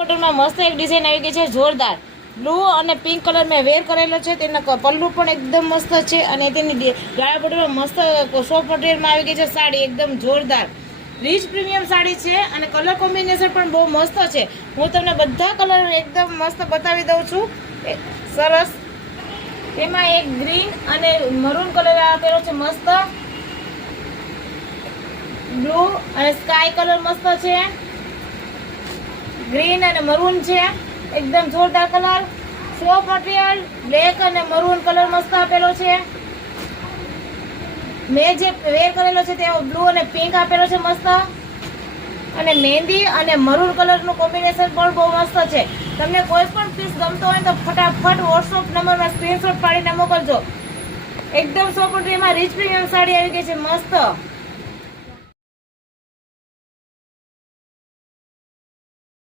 કોટનમાં મસ્ત એક ડિઝાઇન આવી ગઈ છે જોરદાર બ્લુ અને પિંક કલર મેં વેર કરેલો છે તેના પલ્લુ પણ એકદમ મસ્ત છે અને તેની ગાળા બોર્ડરમાં મસ્ત સોફ્ટ મટીરિયલમાં આવી ગઈ છે સાડી એકદમ જોરદાર રીચ પ્રીમિયમ સાડી છે અને કલર કોમ્બિનેશન પણ બહુ મસ્ત છે હું તમને બધા કલર એકદમ મસ્ત બતાવી દઉં છું સરસ તેમાં એક ગ્રીન અને મરૂન કલર આપેલો છે મસ્ત બ્લુ અને સ્કાય કલર મસ્ત છે ગ્રીન અને મરૂન છે એકદમ જોરદાર કલર સોફ્ટ મટીરિયલ બ્લેક અને મરૂન કલર મસ્ત આપેલો છે મેં જે વેર કરેલો છે તે બ્લુ અને પિંક આપેલો છે મસ્ત અને મહેંદી અને મરૂન કલરનું કોમ્બિનેશન પણ બહુ મસ્ત છે તમને કોઈ પણ પીસ ગમતો હોય તો ફટાફટ વોટ્સઅપ નંબરમાં સ્ક્રીનશોટ પાડીને મોકલજો એકદમ સોફ્ટ મટીરિયલમાં રીચ પ્રીમિયમ સાડી આવી ગઈ છે મસ્ત